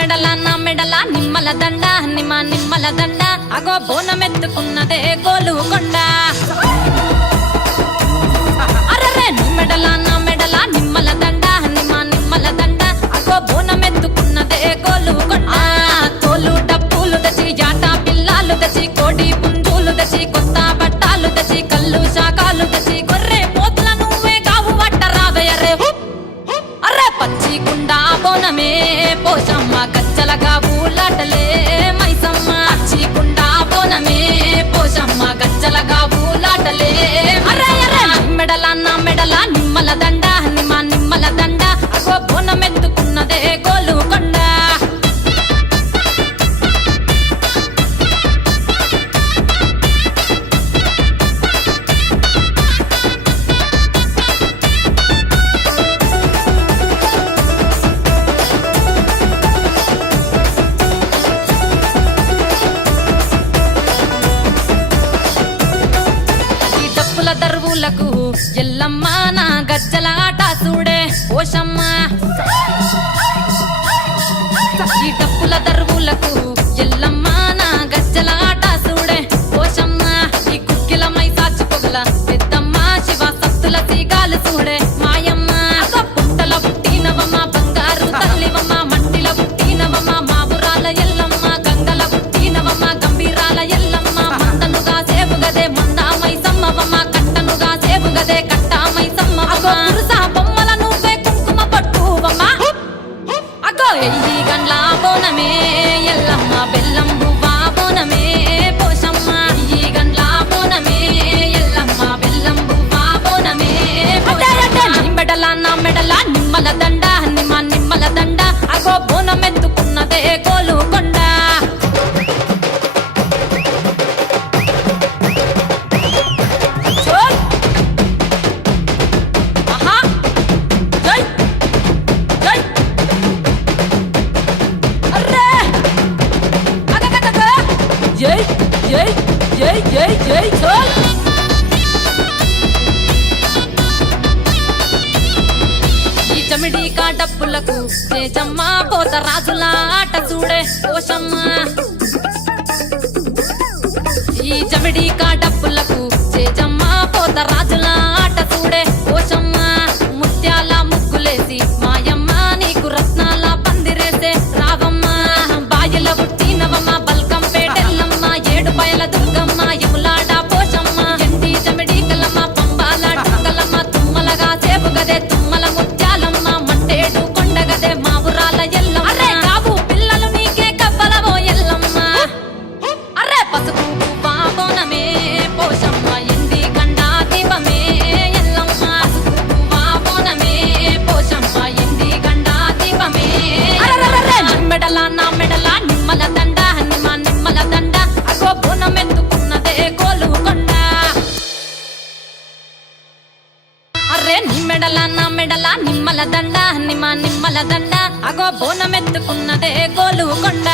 మెడల నా మెడల నిమ్మల దండ నిమ్మల దండ అగో బోనమెత్తుకున్నదే గోలుకొండ అరరే నీ మెడల నా మెడల నిమ్మల దండ నిమ్మల దండ అగో బోనమెత్తుకున్నదే గోలుకొండ తోలు డప్పులు తెచ్చి జాట పిల్లాలు తెచ్చి కోడి పుంజులు తెచ్చి కొత్త బట్టాలు తెచ్చి కళ్ళు శాకాలు తెచ్చి గొర్రె పోతుల నువ్వే కావు వట్ట రావయ్యరే అరే పచ్చి కుండ బోనమే పోషమ్మ గచ్చలగా ఊలాటలే మైసమ్మ పచ్చి కుండ బోనమే పోషమ్మ గచ్చలగా ఊలాటలే అరే అరే మెడల నా మెడల నిమ్మల దండ నిమ్మల దండ అగో బోనమెత్తుకున్నదే గోలుకొండ దరువులకు ఎల్లమ్మ నా గజ్జల ఆట చూడే పోషమ్మ ఈ డప్పుల దరువులకు ఎల్లమ్మ నా గజ్జల ఆట చూడే పోషమ్మ ఈ కుక్కిల మై సాచి పొగల పెద్దమ్మ శివ సత్తుల తీగాలు చూడే మాయమ్మ పుట్టల పుట్టినవమ్మ బంగారు తల్లివమ్మ మంటిల పుట్టినవమ్మ మావురాల ఎల్లమ్మ గంగల పుట్టినవమ్మ గంభీరాల ఎల్లమ్మ మందనుగా సేపుగదే మందా మైసమ్మవమ్మ కట్టనుగా సేపుగదే కట్టామై సమ్మవమ్మ పురుస బొమ్మల నువ్వే కుంకుమ పట్టువమ్మ అగో ఎయ్యి గండ్ల బోనమే ఎల్లమ్మ బెల్లం బువ్వా బోనమే పోషమ్మ ఎయ్యి గండ్ల బోనమే ఎల్లమ్మ బెల్లం బువ్వా బోనమే నీ మెడల నా మెడల నిమ్మల దండ నిమ్మల దండ అగో బోనమెత్తుకున్నదే గోలుకొండ జై జై జై జై జై చోల్ ఈ చమిడి కాడప్పులకు చేజమ్మ పోత రాజుల ఆట చూడే పోషమ్మ ఈ చమిడి కాడప్పులకు చేజమ్మ పోత రాజుల ఆట చూడే పోషమ్మ ముత్యాల ముగ్గులేసి మాయమ్మ నీకు రత్నాల పందిరేసే రావమ్మ బాయిల పుట్టినవమ్మ బల్కం పేటెల్లమ్మ ఏడు బయల దుర్గమ్మ యములాడ పోషమ్మ ఎండి చమిడి కలమ్మ పంబాల డుక్కలమ్మ తుమ్మలగా సేపుగదే తుమ్మల ముత్యాలమ్మ మంటేడు కొండగదే మావురాల ఎల్లమ్మ అరే కావు పిల్లలు నీకే కవ్వలవో ఎల్లమ్మ అరే పసుపు పువ్వా బోనమే పోషమ్మ ఎండి గండా దీపమే ఎల్లమ్మ పసుపు పువ్వా బోనమే పోషమ్మ ఎండి గండా దీపమే మెడల నా మెడల నిమ్మల దండ నిమ్మల దండ అగో బోనమెత్తుకున్నదే గోలుకొండ అరే నీ మెడల నా మెడల నిమ్మల దండ నిమ్మల దండ అగో బోనమెత్తుకున్నదే గోలుకొండ